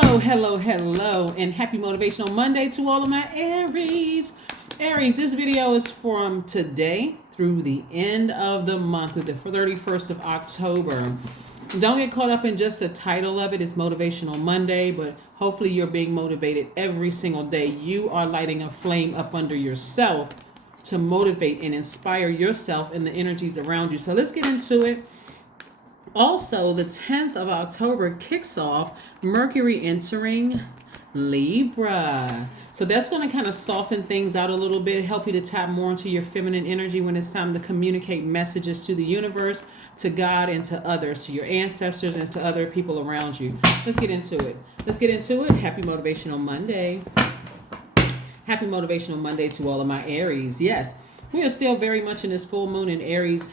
Hello, and happy Motivational Monday to all of my Aries. Aries, this video is from today through the end of the month, through the 31st of October. Don't get caught up in just the title of it. It's Motivational Monday, but hopefully you're being motivated every single day. You are lighting a flame up under yourself to motivate and inspire yourself and the energies around you. So let's get into it. Also, the 10th of October kicks off Mercury entering Libra. So that's going to kind of soften things out a little bit, help you to tap more into your feminine energy when it's time to communicate messages to the universe, to God, and to others, to your ancestors, and to other people around you. Let's get into it. Happy Motivational Monday. Happy Motivational Monday to all of my Aries. Yes, we are still very much in this full moon in Aries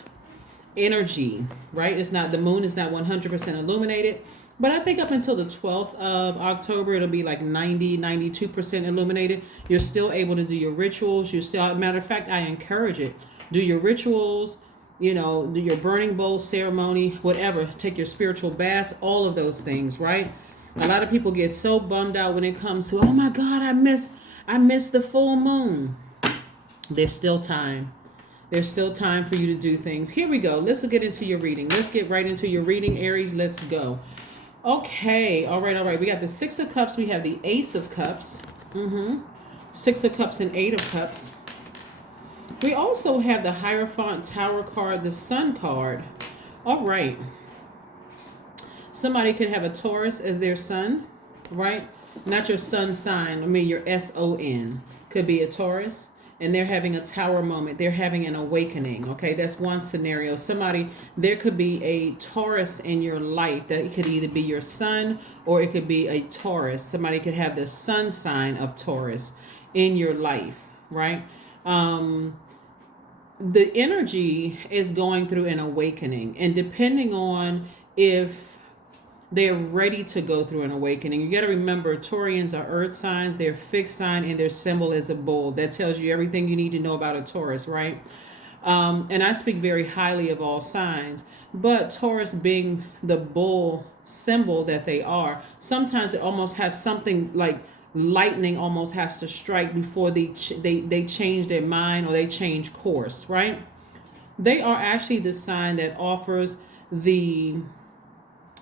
energy, right? The moon is not 100% illuminated, but I think up until the 12th of October, it'll be like 92% illuminated. You're still able to do your rituals. Matter of fact, I encourage it. Do your rituals, do your burning bowl ceremony, whatever. Take your spiritual baths, all of those things, right? A lot of people get so bummed out when it comes to, oh my God, I missed the full moon. There's still time. There's still time for you to do things. Here we go. Let's get into your reading. Let's get right into your reading, Aries. Let's go. Okay. All right. We got the Six of Cups. We have the Ace of Cups. Six of Cups and Eight of Cups. We also have the Hierophant, Tower card, the Sun card. All right. Somebody could have a Taurus as their sun, right? Not your sun sign. Your SON. Could be a Taurus. And they're having a tower moment. They're having an awakening. Okay, that's one scenario. There could be a Taurus in your life that could either be your sun or it could be a Taurus. Somebody could have the sun sign of Taurus in your life, right? The energy is going through an awakening, and depending on if they're ready to go through an awakening. You got to remember, Taurians are earth signs. They're fixed sign, and their symbol is a bull. That tells you everything you need to know about a Taurus, right? And I speak very highly of all signs, but Taurus being the bull symbol that they are, sometimes it almost has something like lightning almost has to strike before they change their mind or they change course, right? They are actually the sign that offers the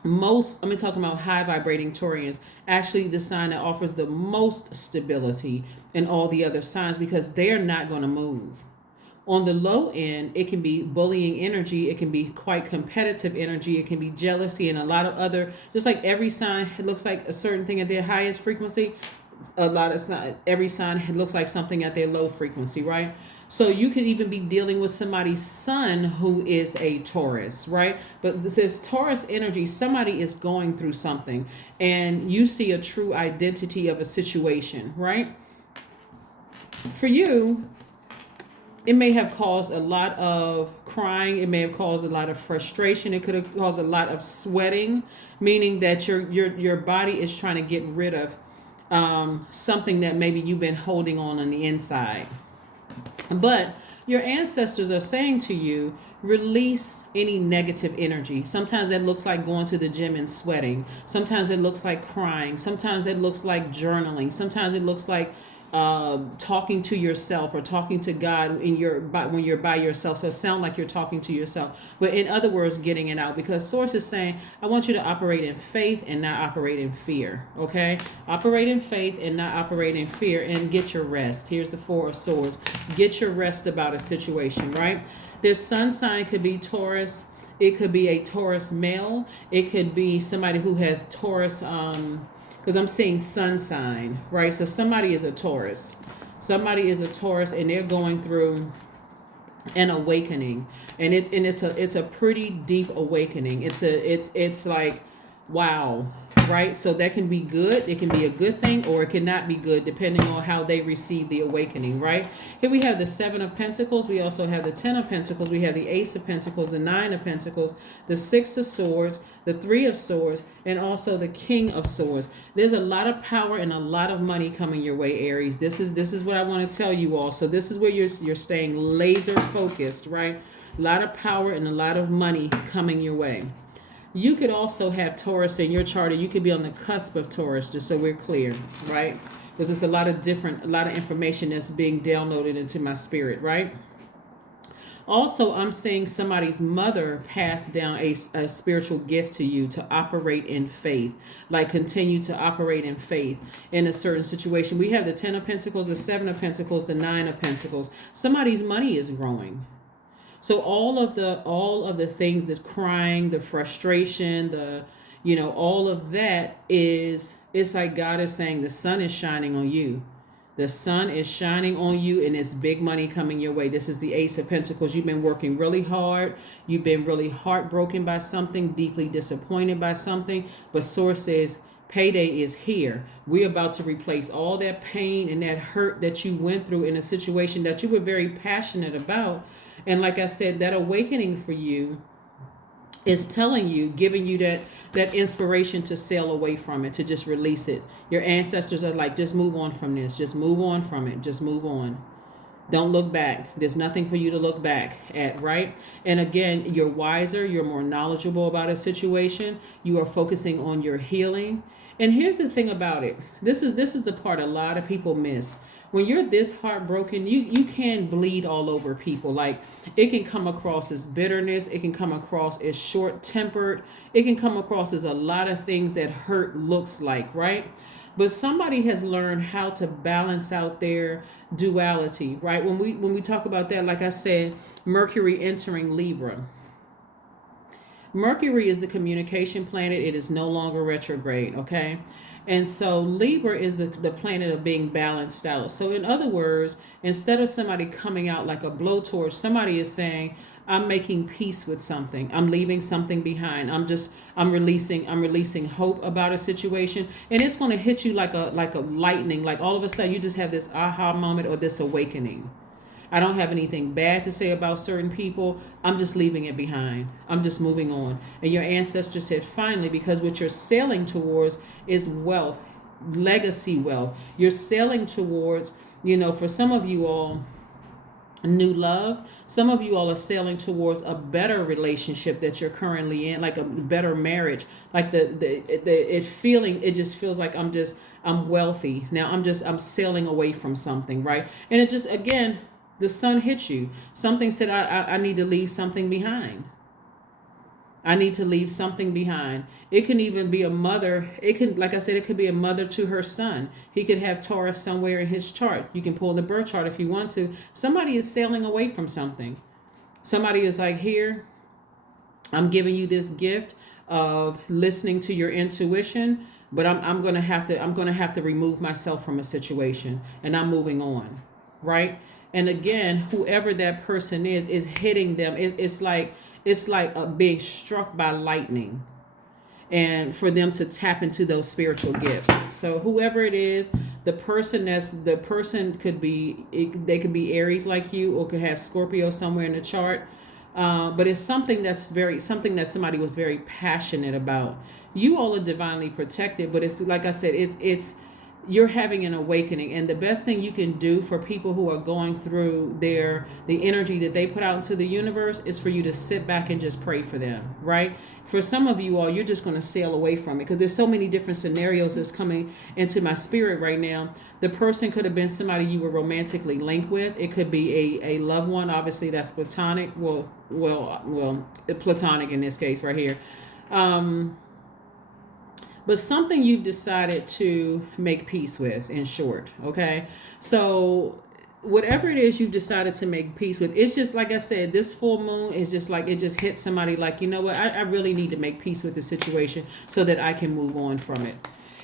most, I'm talking about high vibrating Taurians, actually the sign that offers the most stability in all the other signs, because they're not going to move. On the low end, it can be bullying energy, it can be quite competitive energy, it can be jealousy, and a lot of other, just like every sign looks like a certain thing at their highest frequency, every sign looks like something at their low frequency, right? So you could even be dealing with somebody's son who is a Taurus, right? But this Taurus energy, somebody is going through something, and you see a true identity of a situation, right? For you, it may have caused a lot of crying. It may have caused a lot of frustration. It could have caused a lot of sweating, meaning that your body is trying to get rid of something that maybe you've been holding on the inside. But your ancestors are saying to you, release any negative energy. Sometimes that looks like going to the gym and sweating. Sometimes it looks like crying. Sometimes it looks like journaling. Sometimes it looks like talking to yourself or talking to God when you're by yourself. So it sounds like you're talking to yourself, but in other words, getting it out, because Source is saying, I want you to operate in faith and not operate in fear. Okay, operate in faith and not operate in fear, and get your rest. Here's the Four of Swords. Get your rest about a situation, right? Their sun sign could be Taurus. It could be a Taurus male. It could be somebody who has Taurus, because I'm seeing sun sign, right? So somebody is a Taurus. Somebody is a Taurus, and they're going through an awakening, and it's a pretty deep awakening. It's like, wow, right? So that can be good. It can be a good thing, or it cannot be good, depending on how they receive the awakening, right? Here we have the Seven of Pentacles. We also have the Ten of Pentacles. We have the Ace of Pentacles, the Nine of Pentacles, the Six of Swords, the Three of Swords, and also the King of Swords. There's a lot of power and a lot of money coming your way, Aries. This is what I want to tell you all. So this is where you're staying laser focused, right? A lot of power and a lot of money coming your way. You could also have Taurus in your chart, or you could be on the cusp of Taurus, just so we're clear, right? Because it's a lot of information that's being downloaded into my spirit, right? Also, I'm seeing somebody's mother pass down a spiritual gift to you to operate in faith, like continue to operate in faith in a certain situation. We have the 10 of Pentacles, the 7 of Pentacles, the 9 of Pentacles. Somebody's money is growing. So all of the things, the crying, the frustration, all of that it's like God is saying the sun is shining on you. The sun is shining on you, and it's big money coming your way. This is the Ace of Pentacles. You've been working really hard. You've been really heartbroken by something, deeply disappointed by something. But Source says payday is here. We're about to replace all that pain and that hurt that you went through in a situation that you were very passionate about. And like I said, that awakening for you is telling you, giving you that inspiration to sail away from it, to just release it. Your ancestors are like, just move on from this. Just move on from it. Just move on. Don't look back. There's nothing for you to look back at, right? And again, you're wiser. You're more knowledgeable about a situation. You are focusing on your healing. And here's the thing about it. This is the part a lot of people miss. When you're this heartbroken, you can bleed all over people. Like, it can come across as bitterness. It can come across as short-tempered. It can come across as a lot of things that hurt looks like, right? But somebody has learned how to balance out their duality, right? When we talk about that, like I said, Mercury entering Libra. Mercury is the communication planet. It is no longer retrograde, okay? And so Libra is the planet of being balanced out. So in other words, instead of somebody coming out like a blowtorch, somebody is saying, I'm making peace with something. I'm leaving something behind. I'm releasing hope about a situation. And it's going to hit you like a lightning. Like all of a sudden you just have this aha moment or this awakening. I don't have anything bad to say about certain people. I'm just leaving it behind. I'm just moving on. And your ancestors said, finally, because what you're sailing towards is wealth, legacy wealth. You're sailing towards, for some of you all, new love. Some of you all are sailing towards a better relationship that you're currently in, like a better marriage. Like it just feels like I'm wealthy. Now I'm sailing away from something, right? And it just, again, the sun hits you. Something said, I need to leave something behind. I need to leave something behind. It can even be a mother. It can, like I said, it could be a mother to her son. He could have Taurus somewhere in his chart. You can pull the birth chart if you want to. Somebody is sailing away from something. Somebody is like, here, I'm giving you this gift of listening to your intuition, but I'm gonna have to remove myself from a situation, and I'm moving on, right? And again, whoever that person is hitting them. It's like being struck by lightning, and for them to tap into those spiritual gifts. So whoever it is, the person could be, they could be Aries like you, or could have Scorpio somewhere in the chart. But it's something that somebody was very passionate about. You all are divinely protected, but it's like I said, it's you're having an awakening, and the best thing you can do for people who are going through the energy that they put out into the universe is for you to sit back and just pray for them, right? For some of you all, you're just going to sail away from it, because there's so many different scenarios that's coming into my spirit right now. The person could have been somebody you were romantically linked with. It could be a loved one. Obviously that's platonic. Well, platonic in this case right here. But something you've decided to make peace with, in short, okay? So whatever it is you've decided to make peace with, it's just, like I said, this full moon is just like, it just hits somebody like, you know what, I really need to make peace with the situation so that I can move on from it.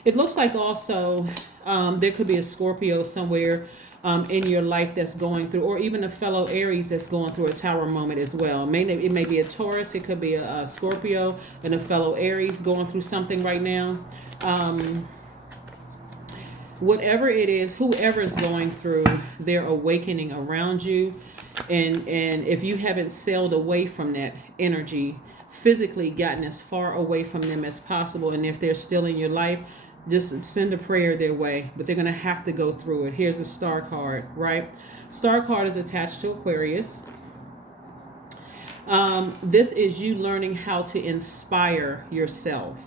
It looks like also there could be a Scorpio somewhere in your life that's going through, or even a fellow Aries that's going through a tower moment as well. It may be a Taurus, it could be a Scorpio and a fellow Aries going through something right now. Whatever it is, whoever's going through their awakening around you, and if you haven't sailed away from that energy, physically gotten as far away from them as possible, and if they're still in your life, just send a prayer their way, but they're going to have to go through it. Here's a star card, right? Star card is attached to Aquarius. This is you learning how to inspire yourself,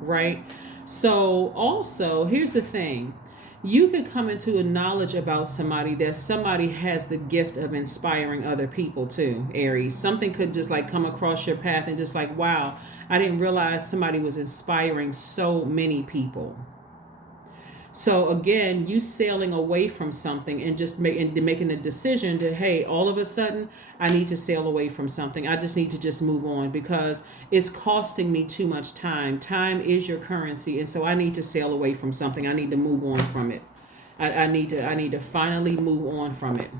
right? So, also, here's the thing. You could come into a knowledge about somebody that somebody has the gift of inspiring other people too, Aries. Something could just like come across your path and just like, wow, I didn't realize somebody was inspiring so many people. So again, you sailing away from something and just making a decision to, hey, all of a sudden, I need to sail away from something. I just need to just move on because it's costing me too much time. Time is your currency, and so I need to sail away from something. I need to move on from it. I need to finally move on from it.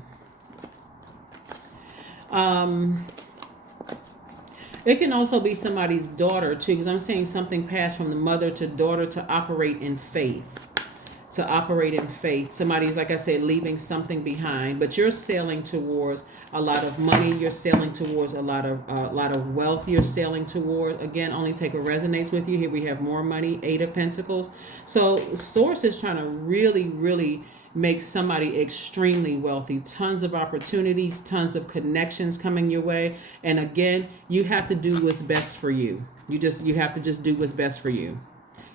It can also be somebody's daughter too, because I'm seeing something pass from the mother to daughter to operate in faith. To operate in faith. Somebody's, like I said, leaving something behind, but you're sailing towards a lot of money. You're sailing towards a lot of wealth. You're sailing towards, again, only take what resonates with you. Here we have more money, 8 of Pentacles. So Source is trying to really, really make somebody extremely wealthy. Tons of opportunities, tons of connections coming your way. And again, you have to do what's best for you. You have to just do what's best for you.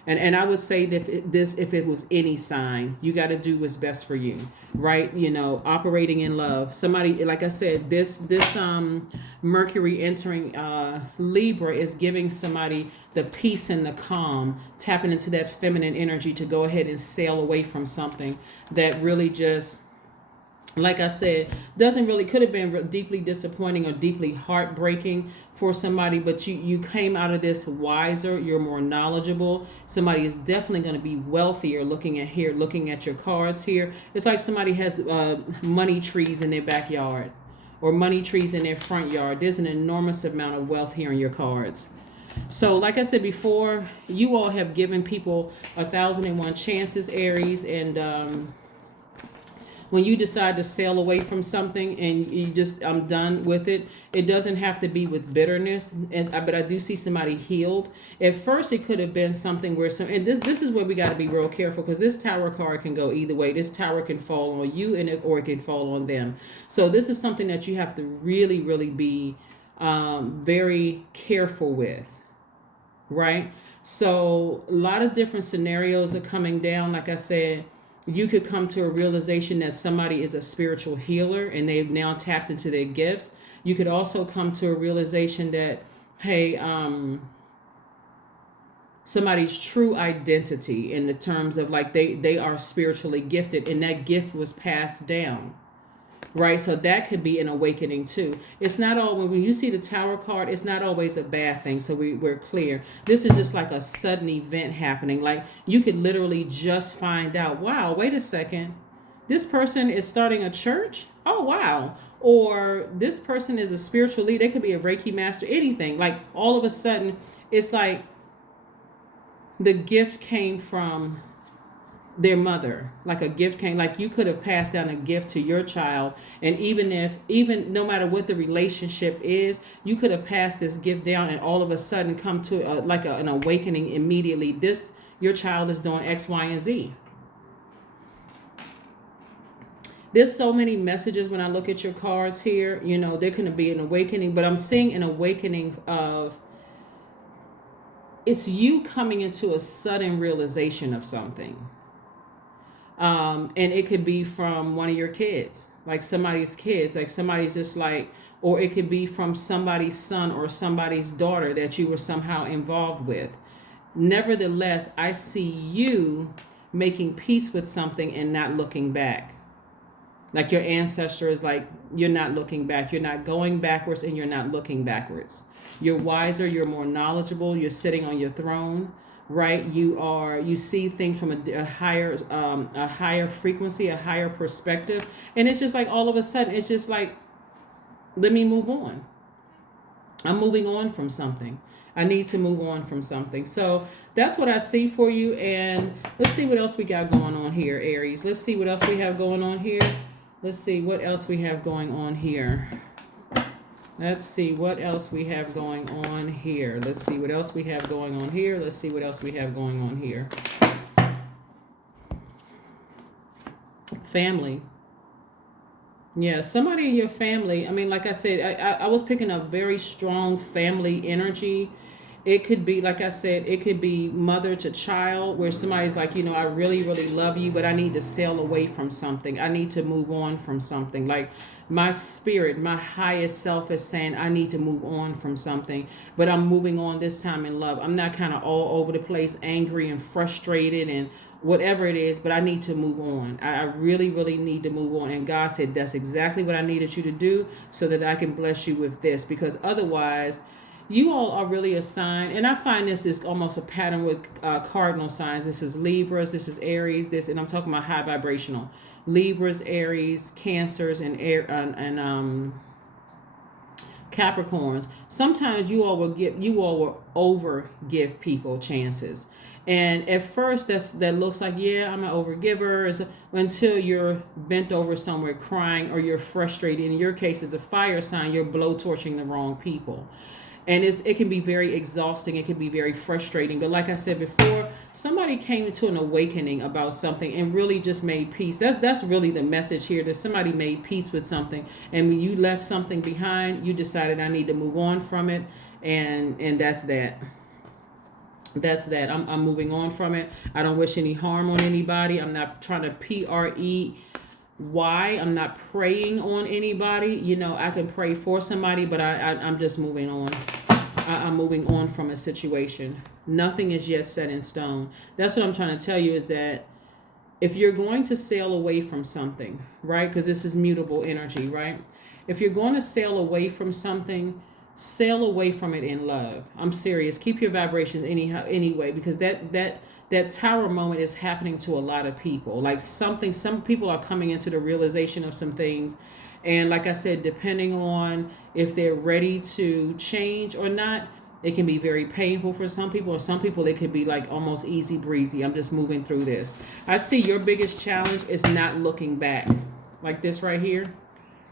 And I would say that if it was any sign, you got to do what's best for you, right? You know, operating in love. Somebody, like I said, this Mercury entering Libra is giving somebody the peace and the calm, tapping into that feminine energy to go ahead and sail away from something that really just, like I said, could have been deeply disappointing or deeply heartbreaking for somebody, but you came out of this wiser. You're more knowledgeable. Somebody is definitely going to be wealthier. Looking at your cards here, it's like somebody has money trees in their backyard or money trees in their front yard. There's an enormous amount of wealth here in your cards. So like I said before, you all have given people 1,001 chances, Aries, and when you decide to sail away from something and you just, I'm done with it, it doesn't have to be with bitterness. But I do see somebody healed. At first, it could have been something where and this is where we got to be real careful, because this Tower card can go either way. This Tower can fall on you or it can fall on them. So this is something that you have to really, really be very careful with, right? So a lot of different scenarios are coming down. Like I said, you could come to a realization that somebody is a spiritual healer and they've now tapped into their gifts. You could also come to a realization that, hey, somebody's true identity in the terms of like they are spiritually gifted and that gift was passed down. Right, so that could be an awakening too. It's not all, when you see the Tower card, it's not always a bad thing. So we're clear. This is just like a sudden event happening. Like you could literally just find out, wow, wait a second, this person is starting a church. Oh wow, or this person is a spiritual leader. They could be a Reiki master. Anything. Like all of a sudden, it's like the gift came from their mother, like a gift came, like you could have passed down a gift to your child, and even no matter what the relationship is, you could have passed this gift down and all of a sudden come to an awakening immediately. Your child is doing X, Y, and Z. There's so many messages when I look at your cards here. You know, there can be an awakening, but I'm seeing an awakening of, it's you coming into a sudden realization of something. And it could be from one of your kids, like somebody's kids, like somebody's just like, or it could be from somebody's son or somebody's daughter that you were somehow involved with. Nevertheless, I see you making peace with something and not looking back. Like your ancestor is like, you're not looking back. You're not going backwards and you're not looking backwards. You're wiser. You're more knowledgeable. You're sitting on your throne. Right, you see things from a higher frequency, a higher perspective, and it's just like all of a sudden, it's just like, let me move on. I'm moving on from something. I need to move on from something. So that's what I see for you, and let's see what else we got going on here, Aries. Let's see what else we have going on here. Let's see what else we have going on here. Let's see what else we have going on here. Let's see what else we have going on here. Let's see what else we have going on here. Family. Yeah, somebody in your family. I mean, like I said, I was picking up very strong family energy. It could be, like I said, it could be mother to child, where somebody's like, I really, really love you, but I need to sail away from something. I need to move on from something. Like my spirit, my highest self is saying, I need to move on from something, but I'm moving on this time in love. I'm not kind of all over the place, angry and frustrated and whatever it is, but I need to move on. I really, really need to move on. And God said, that's exactly what I needed you to do so that I can bless you with this, because otherwise, you all are really a sign, and I find this is almost a pattern with cardinal signs. This is Libras, this is Aries, and I'm talking about high vibrational Libras, Aries, Cancers, and air and Capricorns. Sometimes you all will over give people chances, and at first that looks like, yeah, I'm an overgiver, until you're bent over somewhere crying, or you're frustrated. In your case, as a fire sign, you're blowtorching the wrong people, and it can be very exhausting. It can be very frustrating. But like I said before, somebody came into an awakening about something and really just made peace. That's really the message here, that somebody made peace with something, and when you left something behind, you decided, I need to move on from it, and that's that. I'm moving on from it. I don't wish any harm on anybody. I'm not trying to I'm not praying on anybody. I can pray for somebody, but I'm just moving on. I'm moving on from a situation. Nothing is yet set in stone. That's what I'm trying to tell you, is that if you're going to sail away from something, right? Because this is mutable energy, right? If you're going to sail away from something, sail away from it in love. I'm serious. Keep your vibrations anyway, because that tower moment is happening to a lot of people. Like some people are coming into the realization of some things. And like I said, depending on if they're ready to change or not, it can be very painful for some people, or some people it could be like almost easy breezy. I'm just moving through this. I see your biggest challenge is not looking back. Like this right here.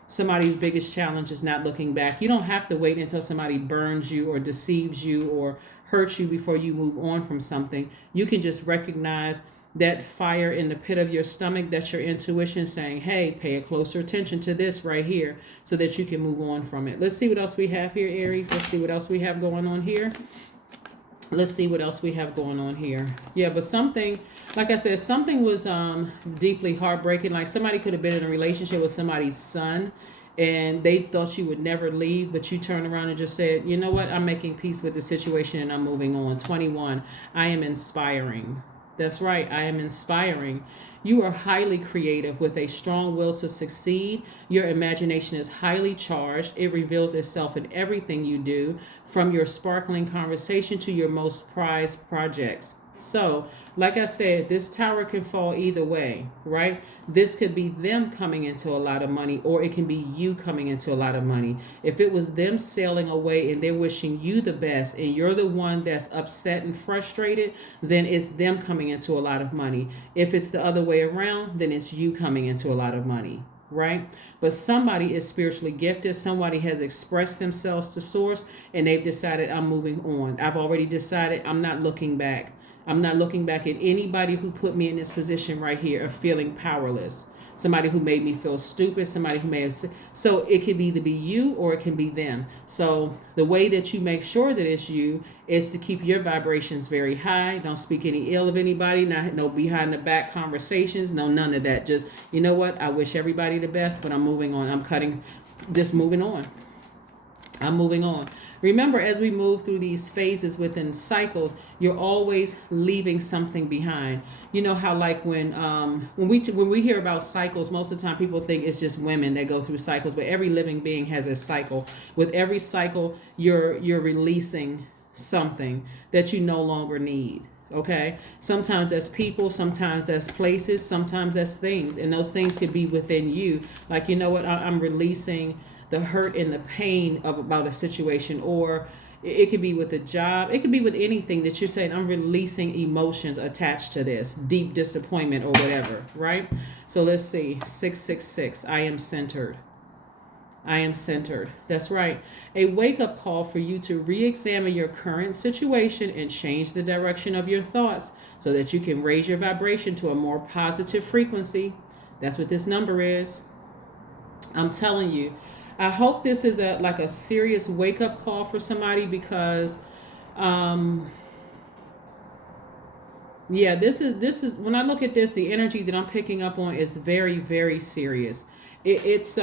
Somebody's biggest challenge is not looking back. You don't have to wait until somebody burns you or deceives you or hurts you before you move on from something. You can just recognize that fire in the pit of your stomach. That's your intuition saying, hey, pay a closer attention to this right here, so that you can move on from it. Let's see what else we have here, Aries. Let's see what else we have going on here. Yeah, but something, like I said, something was deeply heartbreaking. Like somebody could have been in a relationship with somebody's son, and they thought you would never leave, but you turned around and just said, you know what, I'm making peace with the situation and I'm moving on. 21, I am inspiring. That's right, I am inspiring. You are highly creative with a strong will to succeed. Your imagination is highly charged. It reveals itself in everything you do, from your sparkling conversation to your most prized projects. So, like I said, this tower can fall either way, right? This could be them coming into a lot of money, or it can be you coming into a lot of money. If it was them sailing away and they're wishing you the best, and you're the one that's upset and frustrated, then it's them coming into a lot of money. If it's the other way around, then it's you coming into a lot of money, right? But somebody is spiritually gifted. Somebody has expressed themselves to source, and they've decided, I'm moving on. I've already decided, I'm not looking back. I'm not looking back at anybody who put me in this position right here of feeling powerless. Somebody who made me feel stupid, somebody who may have... So it can either be you or it can be them. So the way that you make sure that it's you is to keep your vibrations very high. Don't speak any ill of anybody. No behind the back conversations. No, none of that. Just, you know what? I wish everybody the best, but I'm moving on. Just moving on. I'm moving on. Remember, as we move through these phases within cycles, you're always leaving something behind. You know how, like when we hear about cycles, most of the time people think it's just women that go through cycles, but every living being has a cycle. With every cycle, you're releasing something that you no longer need. Okay, sometimes that's people, sometimes that's places, sometimes that's things, and those things could be within you. Like, you know what, I'm releasing the hurt and the pain about a situation, or it could be with a job. It could be with anything that you're saying, I'm releasing emotions attached to this, deep disappointment or whatever, right? So let's see, 666, I am centered. I am centered. That's right. A wake-up call for you to re-examine your current situation and change the direction of your thoughts so that you can raise your vibration to a more positive frequency. That's what this number is. I'm telling you, I hope this is a like a serious wake up call for somebody because um yeah, this is when I look at this, the energy that I'm picking up on is very, very serious. It's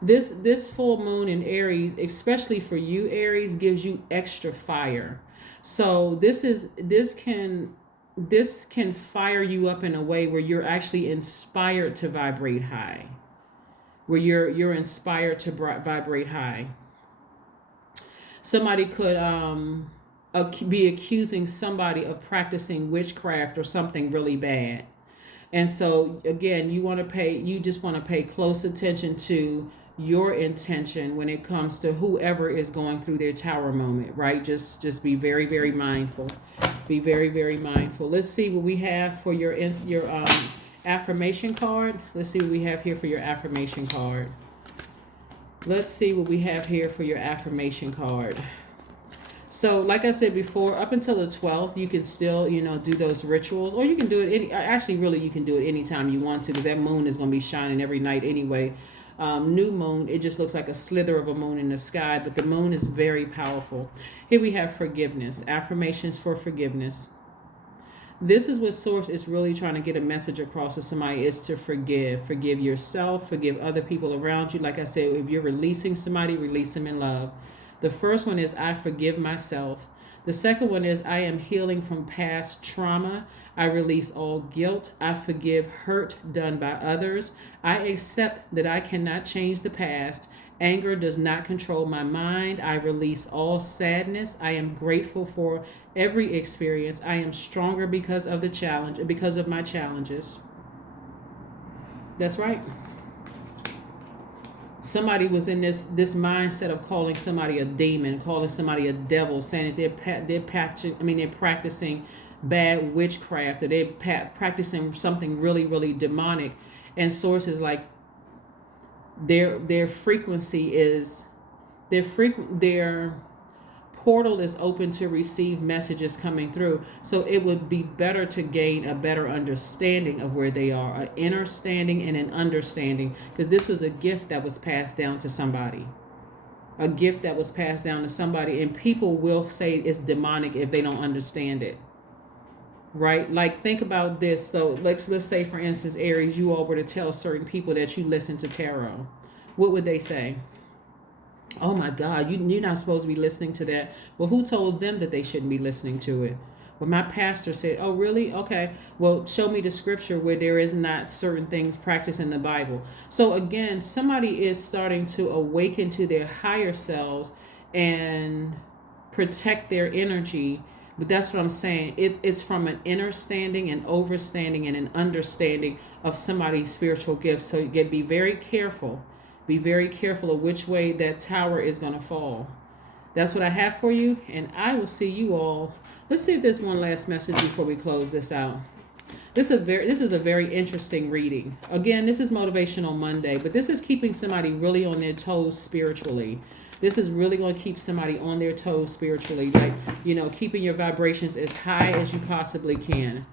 this full moon in Aries, especially for you Aries, gives you extra fire. So this can fire you up in a way where you're actually inspired to vibrate high, where you're inspired to vibrate high. Somebody could be accusing somebody of practicing witchcraft or something really bad. And so again, you just want to pay close attention to your intention when it comes to whoever is going through their tower moment, right? Just be very, very mindful. Be very, very mindful. Let's see what we have for your affirmation card. Let's see what we have here for your affirmation card. Let's see what we have here for your affirmation card. So, like I said before, up until the 12th, you can still, do those rituals, or you can do it actually, really, you can do it anytime you want to, because that moon is going to be shining every night anyway. New moon, it just looks like a slither of a moon in the sky, but the moon is very powerful. Here we have forgiveness, affirmations for forgiveness. This is what Source is really trying to get a message across to somebody, is to forgive. Forgive yourself, forgive other people around you. Like I said, if you're releasing somebody, release them in love. The first one is I forgive myself. The second one is I am healing from past trauma. I release all guilt. I forgive hurt done by others. I accept that I cannot change the past. Anger does not control my mind. I release all sadness. I am grateful for every experience. I am stronger because of the challenge, because of my challenges. That's right. Somebody was in this mindset of calling somebody a demon, calling somebody a devil, saying that they're practicing bad witchcraft, or they're practicing something really, really demonic. And sources like their frequency is their portal is open to receive messages coming through. So it would be better to gain a better understanding of where they are, an inner standing and an understanding, because this was a gift that was passed down to somebody. A gift that was passed down to somebody, and people will say it's demonic if they don't understand it. Right? Like, think about this. So let's say, for instance, Aries, you all were to tell certain people that you listen to tarot. What would they say? Oh my God, you're not supposed to be listening to that. Well, who told them that they shouldn't be listening to it? Well, my pastor said, oh, really? Okay. Well, show me the scripture where there is not certain things practiced in the Bible. So again, somebody is starting to awaken to their higher selves and protect their energy. But that's what I'm saying. It's from an inner standing, an overstanding, and an understanding of somebody's spiritual gifts. So you be very careful. Be very careful of which way that tower is going to fall. That's what I have for you, and I will see you all. Let's see if there's one last message before we close this out. This is a very interesting reading. Again, this is Motivational Monday, but this is keeping somebody really on their toes spiritually. This is really going to keep somebody on their toes spiritually, like, keeping your vibrations as high as you possibly can.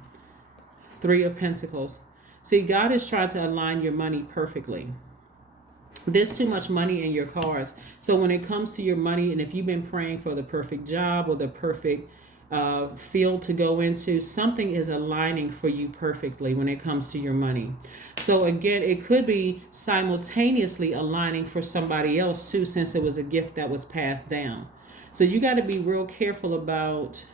3 of Pentacles. See, God is trying to align your money perfectly. There's too much money in your cards. So when it comes to your money, and if you've been praying for the perfect job or the perfect field to go into, something is aligning for you perfectly when it comes to your money. So again, it could be simultaneously aligning for somebody else too, since it was a gift that was passed down. So you got to be real careful about.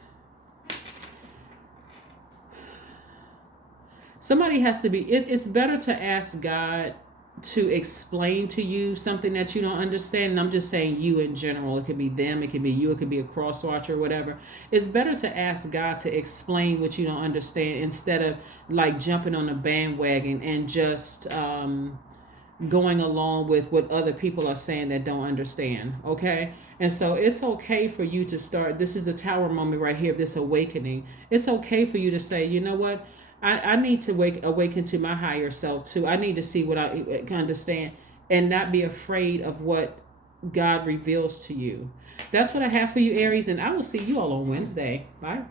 Somebody has to be. It's better to ask God to explain to you something that you don't understand. And I'm just saying you in general. It could be them, it could be you, it could be a cross watcher, whatever. It's better to ask God to explain what you don't understand, instead of like jumping on the bandwagon and just going along with what other people are saying that don't understand. Okay. And so it's okay for you to start. This is a tower moment right here of this awakening. It's okay for you to say, you know what? I need to awaken to my higher self too. I need to see what I understand and not be afraid of what God reveals to you. That's what I have for you, Aries, and I will see you all on Wednesday. Bye.